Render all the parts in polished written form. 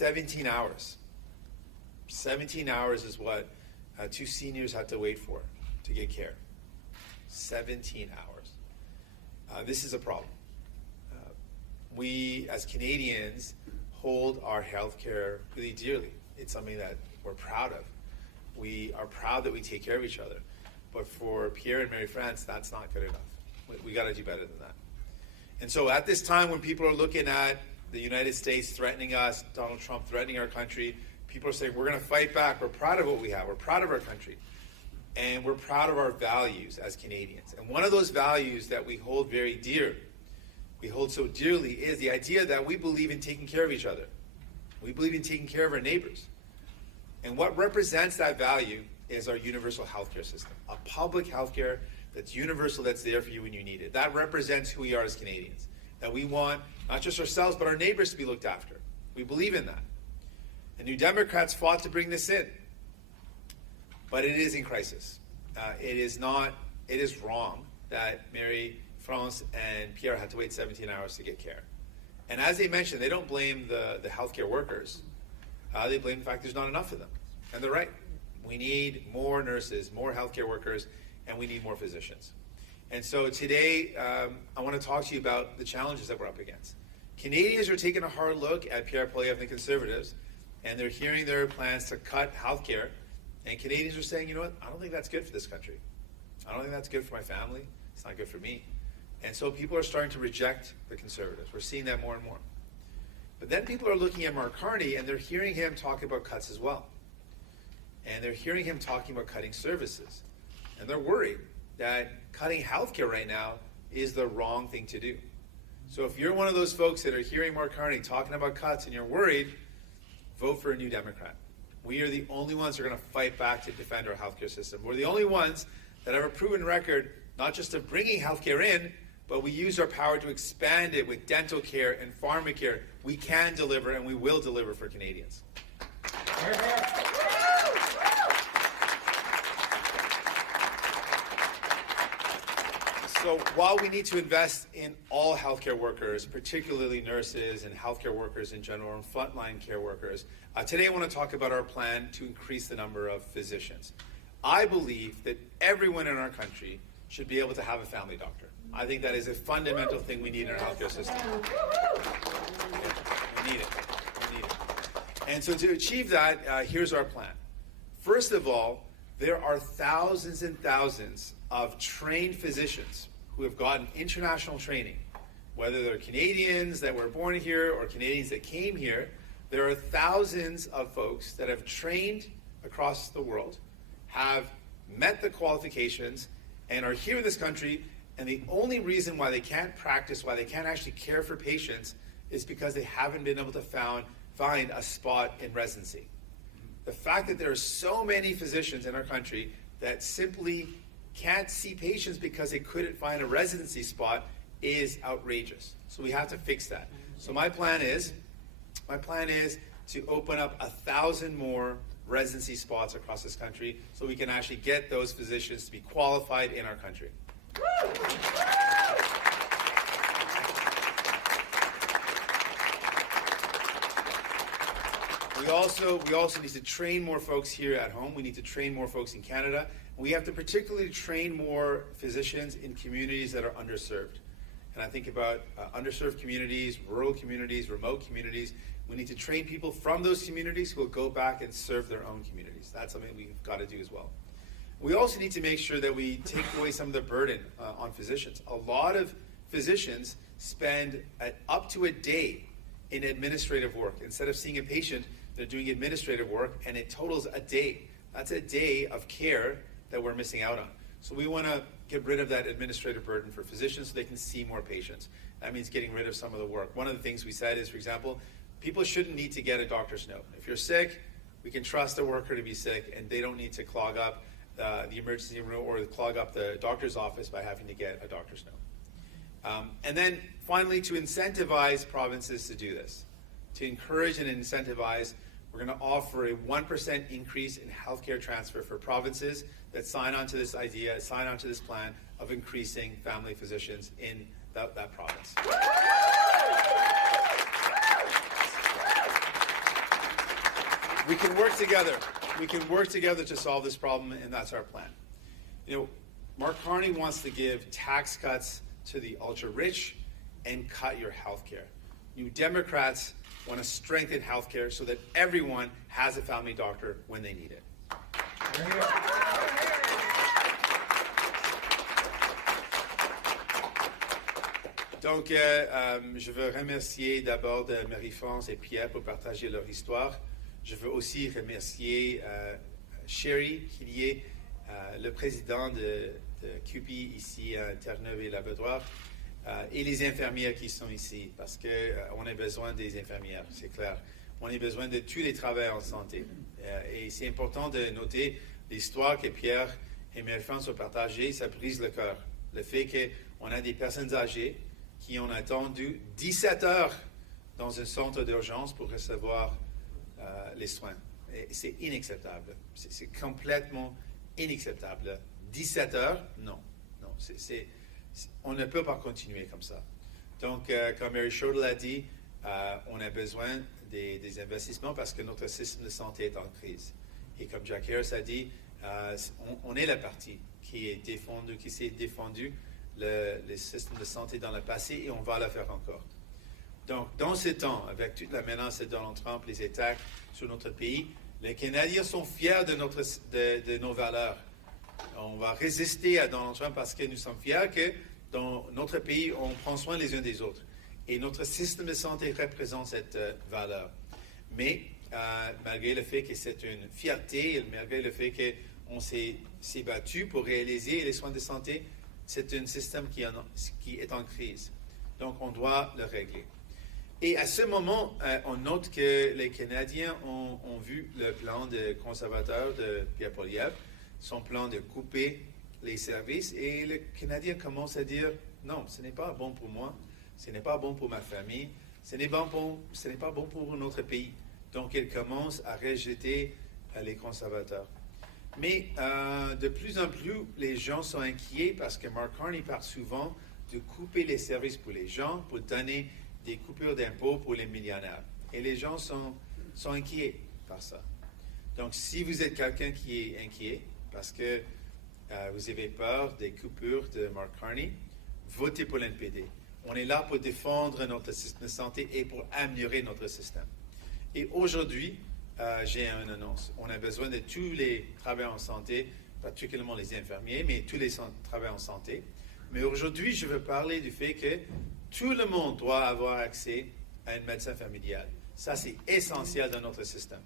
17 hours. 17 hours is what two seniors had to wait for to get care. 17 hours. This is a problem. We, as Canadians, hold our healthcare really dearly. It's something that we're proud of. We are proud that we take care of each other. But for Pierre and Marie-France, that's not good enough. We got to do better than that. And so at this time when people are looking at the United States threatening us, Donald Trump threatening our country, people are saying, we're going to fight back. We're proud of what we have. We're proud of our country. And we're proud of our values as Canadians. And one of those values that we hold very dear, we hold so dearly, is the idea that we believe in taking care of each other. We believe in taking care of our neighbors. And what represents that value is our universal healthcare system, a public healthcare that's universal, that's there for you when you need it. That represents who we are as Canadians, that we want not just ourselves, but our neighbors to be looked after. We believe in that. The New Democrats fought to bring this in, but it is in crisis. It is wrong that Marie-France and Pierre had to wait 17 hours to get care. And as they mentioned, they don't blame the healthcare workers. They blame the fact there's not enough of them. And they're right. We need more nurses, more healthcare workers, and we need more physicians. And so today, I want to talk to you about the challenges that we're up against. Canadians are taking a hard look at Pierre Poilievre and the Conservatives, and they're hearing their plans to cut healthcare. And Canadians are saying, you know what, I don't think that's good for this country. I don't think that's good for my family. It's not good for me. And so people are starting to reject the Conservatives. We're seeing that more and more. But then people are looking at Mark Carney, and they're hearing him talk about cuts as well. And they're hearing him talking about cutting services. And they're worried that cutting healthcare right now is the wrong thing to do. So if you're one of those folks that are hearing Mark Carney talking about cuts and you're worried, vote for a New Democrat. We are the only ones who are going to fight back to defend our healthcare system. We're the only ones that have a proven record, not just of bringing healthcare in, but we use our power to expand it with dental care and pharmacare. We can deliver, and we will deliver for Canadians. So while we need to invest in all healthcare workers, particularly nurses and healthcare workers in general, and frontline care workers, today I want to talk about our plan to increase the number of physicians. I believe that everyone in our country should be able to have a family doctor. I think that is a fundamental thing we need in our healthcare system. We need it. We need it. And so to achieve that, here's our plan. First of all, there are thousands and thousands of trained physicians who have gotten international training, whether they're Canadians that were born here or Canadians that came here. There are thousands of folks that have trained across the world, have met the qualifications, and are here in this country, and the only reason why they can't practice, why they can't actually care for patients, is because they haven't been able to find a spot in residency. The fact that there are so many physicians in our country that simply can't see patients because they couldn't find a residency spot is outrageous. So we have to fix that. So my plan is to open up 1,000 more residency spots across this country so we can actually get those physicians to be qualified in our country. We also need to train more folks here at home. We need to train more folks in Canada. We have to particularly train more physicians in communities that are underserved. And I think about underserved communities, rural communities, remote communities. We need to train people from those communities who will go back and serve their own communities. That's something we've got to do as well. We also need to make sure that we take away some of the burden on physicians. A lot of physicians spend up to a day in administrative work. Instead of seeing a patient, they're doing administrative work, and it totals a day. That's a day of care that we're missing out on. So we want to get rid of that administrative burden for physicians so they can see more patients. That means getting rid of some of the work. One of the things we said is, for example, people shouldn't need to get a doctor's note. If you're sick, we can trust a worker to be sick, and they don't need to clog up the emergency room or clog up the doctor's office by having to get a doctor's note. And then finally, to incentivize provinces to do this, to encourage and incentivize, we're going to offer a 1% increase in healthcare transfer for provinces that sign on to this idea, sign on to this plan of increasing family physicians in that province. We can work together. We can work together to solve this problem, and that's our plan. You know, Mark Carney wants to give tax cuts to the ultra-rich and cut your health care. New Democrats want to strengthen health care so that everyone has a family doctor when they need it. Donc, je veux remercier d'abord Marie-France et Pierre pour partager leur histoire. Je veux aussi remercier Sherry, qui est le président de QP ici à Terre-Neuve et Labrador, et les infirmières qui sont ici, parce qu'on a besoin des infirmières, c'est clair. On a besoin de tous les travailleurs en santé. Et c'est important de noter l'histoire que Pierre et Marie-France ont partagée, ça brise le cœur. Le fait qu'on a des personnes âgées qui ont attendu 17 heures dans un centre d'urgence pour recevoir les soins. Et c'est inacceptable. C'est complètement inacceptable. 17 heures, non. On ne peut pas continuer comme ça. Donc, comme Mary Shodel a dit, on a besoin des investissements parce que notre système de santé est en crise. Et comme Jack Harris a dit, on est la partie qui s'est défendu le système de santé dans le passé et on va le faire encore. Donc, dans ce temps, avec toute la menace de Donald Trump, les attaques sur notre pays, les Canadiens sont fiers de nos valeurs. On va résister à Donald Trump parce que nous sommes fiers que dans notre pays, on prend soin les uns des autres. Et notre système de santé représente cette valeur. Mais malgré le fait que c'est une fierté, et malgré le fait qu'on s'est battu pour réaliser les soins de santé, c'est un système qui est en crise. Donc, on doit le régler. Et à ce moment, on note que les Canadiens ont vu le plan de conservateur de Pierre Poilievre, son plan de couper les services, et les Canadiens commencent à dire « Non, ce n'est pas bon pour moi, ce n'est pas bon pour ma famille, ce n'est pas bon pour notre pays. » Donc, ils commencent à rejeter les conservateurs. Mais de plus en plus, les gens sont inquiets parce que Mark Carney parle souvent de couper les services pour les gens, pour donner des coupures d'impôts pour les millionnaires. Et les gens sont inquiets par ça. Donc, si vous êtes quelqu'un qui est inquiet parce que vous avez peur des coupures de Mark Carney, votez pour l'NPD. On est là pour défendre notre système de santé et pour améliorer notre système. Et aujourd'hui, j'ai une annonce. On a besoin de tous les travailleurs en santé, particulièrement les infirmiers, mais tous les travailleurs en santé. Mais aujourd'hui, je veux parler du fait que tout le monde doit avoir accès à un médecin familial. Ça, c'est essentiel dans notre système.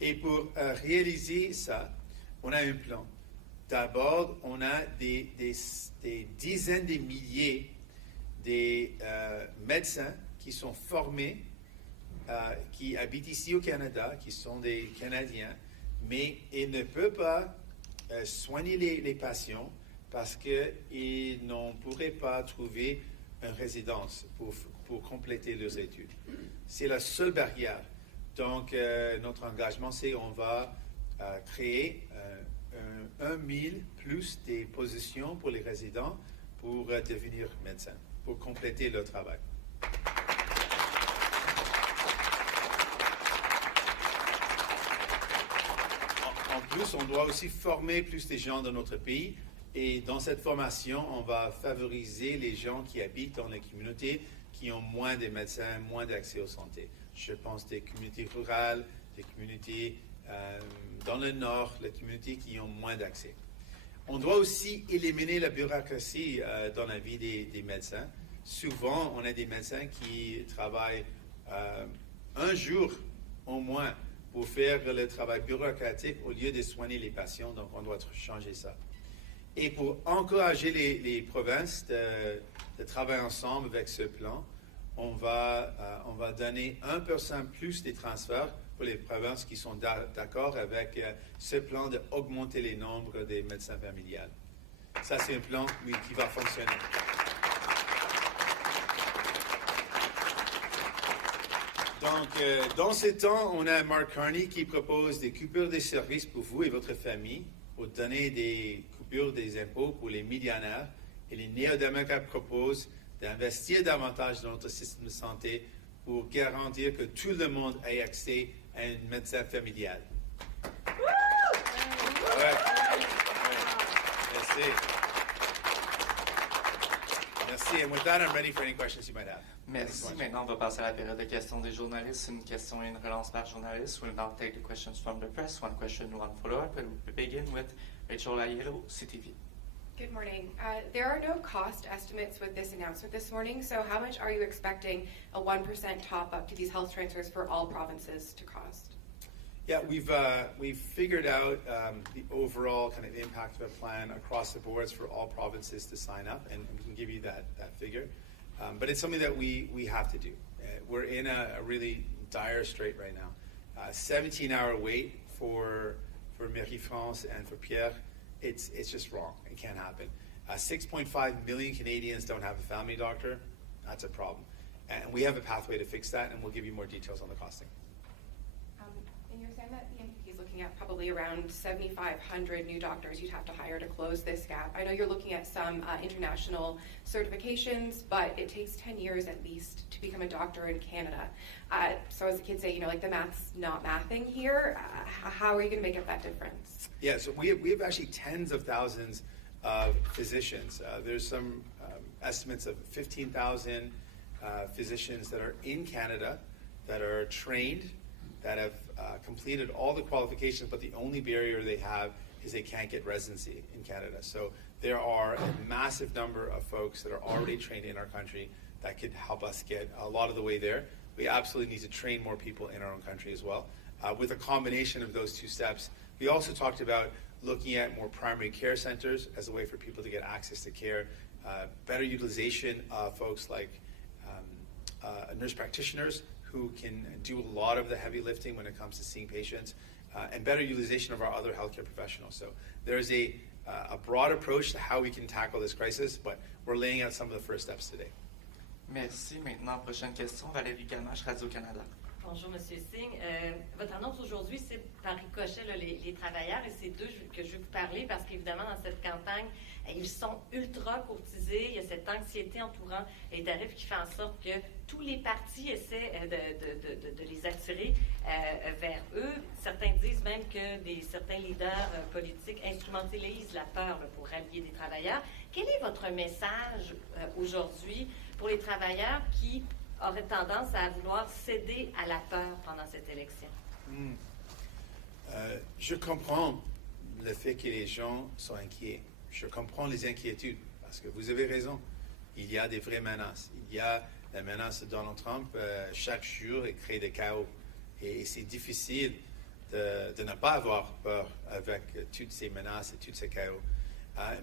Et pour réaliser ça, on a un plan. D'abord, on a des dizaines de milliers de médecins qui sont formés, qui habitent ici au Canada, qui sont des Canadiens, mais ils ne peuvent pas soigner les patients parce qu'ils n'en pourraient pas trouver une résidence pour compléter leurs études. C'est la seule barrière. Donc, notre engagement, c'est qu'on va créer 1000 plus des positions pour les résidents pour devenir médecins, pour compléter leur travail. En plus, on doit aussi former plus de gens dans notre pays. Et dans cette formation, on va favoriser les gens qui habitent dans les communautés qui ont moins de médecins, moins d'accès aux santé. Je pense des communautés rurales, des communautés dans le nord, les communautés qui ont moins d'accès. On doit aussi éliminer la bureaucratie dans la vie des médecins. Souvent, on a des médecins qui travaillent un jour au moins pour faire le travail bureaucratique au lieu de soigner les patients. Donc, on doit changer ça. Et pour encourager les provinces de travailler ensemble avec ce plan, on va donner 1% plus des transferts pour les provinces qui sont d'accord avec ce plan d'augmenter les nombres des médecins familiales. Ça, c'est un plan qui va fonctionner. Donc, dans ce temps, on a Mark Carney qui propose des coupures des services pour vous et votre famille, pour donner des coupures des impôts pour les millionnaires. Et les néo-démocrates proposent d'investir davantage dans notre système de santé pour garantir que tout le monde ait accès à un médecin familial. Ouais. Merci. Merci. And with that, I'm ready for any questions you might have. Merci. Maintenant, on va passer à la période de questions des journalistes. Une question et une relance par journaliste. We'll now take the questions from the press. One question, one follow-up. And we'll begin with Rachel Ayero, CTV. Good morning. There are no cost estimates with this announcement this morning, so how much are you expecting a 1% top-up to these health transfers for all provinces to cost? Yeah, we've figured out the overall kind of impact of a plan across the boards for all provinces to sign up, and we can give you that figure. But it's something that we have to do. We're in a really dire strait right now. 17-hour wait for Marie-France and for Pierre. It's just wrong. It can't happen. 6.5 million Canadians don't have a family doctor. That's a problem. And we have a pathway to fix that, and we'll give you more details on the costing. And you're saying that the NDP is looking at probably around 7,500 new doctors you'd have to hire to close this gap. I know you're looking at some international certifications, but it takes 10 years at least to become a doctor in Canada. So as the kids say, like the math's not mathing here. How are you going to make up that difference? Yeah, so we have actually tens of thousands of physicians. There's some estimates of 15,000 physicians that are in Canada that are trained, that have completed all the qualifications, but the only barrier they have is they can't get residency in Canada. So there are a massive number of folks that are already trained in our country that could help us get a lot of the way there. We absolutely need to train more people in our own country as well. With a combination of those two steps, we also talked about looking at more primary care centers as a way for people to get access to care, better utilization of folks like nurse practitioners who can do a lot of the heavy lifting when it comes to seeing patients, and better utilization of our other healthcare professionals. So there's a broad approach to how we can tackle this crisis, but we're laying out some of the first steps today. Merci. Maintenant, prochaine question, Valérie Gamache, Radio-Canada. Bonjour, M. Singh. Votre annonce aujourd'hui, c'est par ricochet les travailleurs, et c'est d'eux que je veux vous parler parce qu'évidemment, dans cette campagne, ils sont ultra courtisés. Il y a cette anxiété entourant les tarifs qui fait en sorte que tous les partis essaient de les attirer vers eux. Certains disent même que certains leaders politiques instrumentalisent la peur pour rallier des travailleurs. Quel est votre message aujourd'hui pour les travailleurs qui auraient tendance à vouloir céder à la peur pendant cette élection? Je comprends le fait que les gens sont inquiets. Je comprends les inquiétudes, parce que vous avez raison. Il y a des vraies menaces. Il y a la menace de Donald Trump chaque jour et crée des chaos. Et c'est difficile de ne pas avoir peur avec toutes ces menaces et tous ces chaos.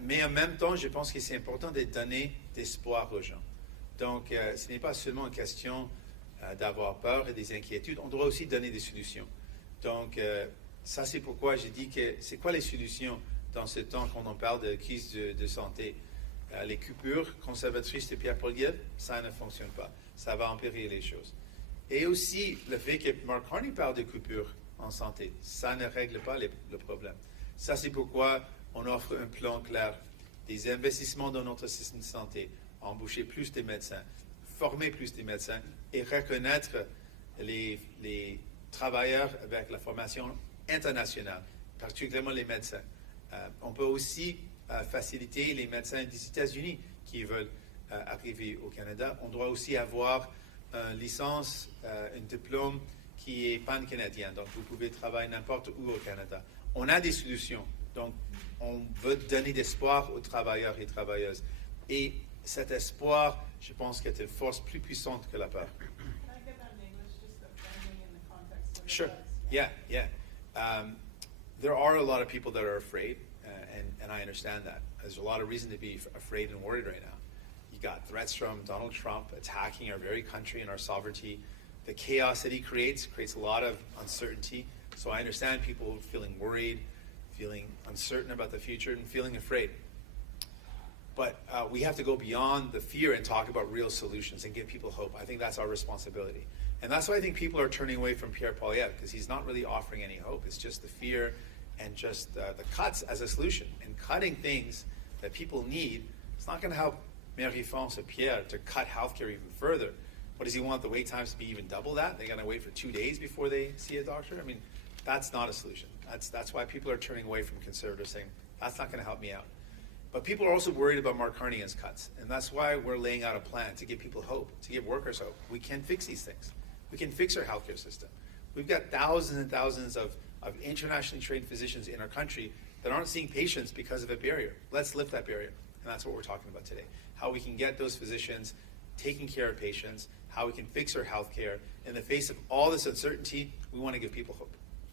Mais en même temps, je pense que c'est important de donner d'espoir aux gens. Donc, ce n'est pas seulement une question d'avoir peur et des inquiétudes, on doit aussi donner des solutions. Donc, ça c'est pourquoi j'ai dit que c'est quoi les solutions dans ce temps quand on parle de crise de santé. Les coupures conservatrices de Pierre Poilievre, ça ne fonctionne pas. Ça va empirer les choses. Et aussi, le fait que Mark Carney parle de coupures en santé, ça ne règle pas le problème. Ça c'est pourquoi on offre un plan clair, des investissements dans notre système de santé, embaucher plus de médecins, former plus de médecins et reconnaître les travailleurs avec la formation internationale, particulièrement les médecins. On peut aussi faciliter les médecins des États-Unis qui veulent arriver au Canada. On doit aussi avoir une licence, un diplôme qui est pan-canadien. Donc, vous pouvez travailler n'importe où au Canada. On a des solutions. Donc, on veut donner d'espoir aux travailleurs et travailleuses. Et cet espoir, je pense, est une force plus puissante que la peur. Can I get that in English, just depending in the context of it? Sure. Yeah. There are a lot of people that are afraid, and I understand that. There's a lot of reason to be afraid and worried right now. You got threats from Donald Trump attacking our very country and our sovereignty. The chaos that he creates a lot of uncertainty. So I understand people feeling worried, feeling uncertain about the future, and feeling afraid. But we have to go beyond the fear and talk about real solutions and give people hope. I think that's our responsibility. And that's why I think people are turning away from Pierre Poilievre, because he's not really offering any hope. It's just the fear and just the cuts as a solution. And cutting things that people need, it's not going to help Marie-France or Pierre to cut healthcare even further. What does he want the wait times to be even double that? They're going to wait for 2 days before they see a doctor? I mean, that's not a solution. That's why people are turning away from Conservatives, saying, that's not going to help me out. But people are also worried about Mark Carney's cuts, and that's why we're laying out a plan to give people hope, to give workers hope. We can fix these things. We can fix our healthcare system. We've got thousands and thousands of internationally trained physicians in our country that aren't seeing patients because of a barrier. Let's lift that barrier, and that's what we're talking about today. How we can get those physicians taking care of patients, how we can fix our healthcare. In the face of all this uncertainty, we want to give people hope.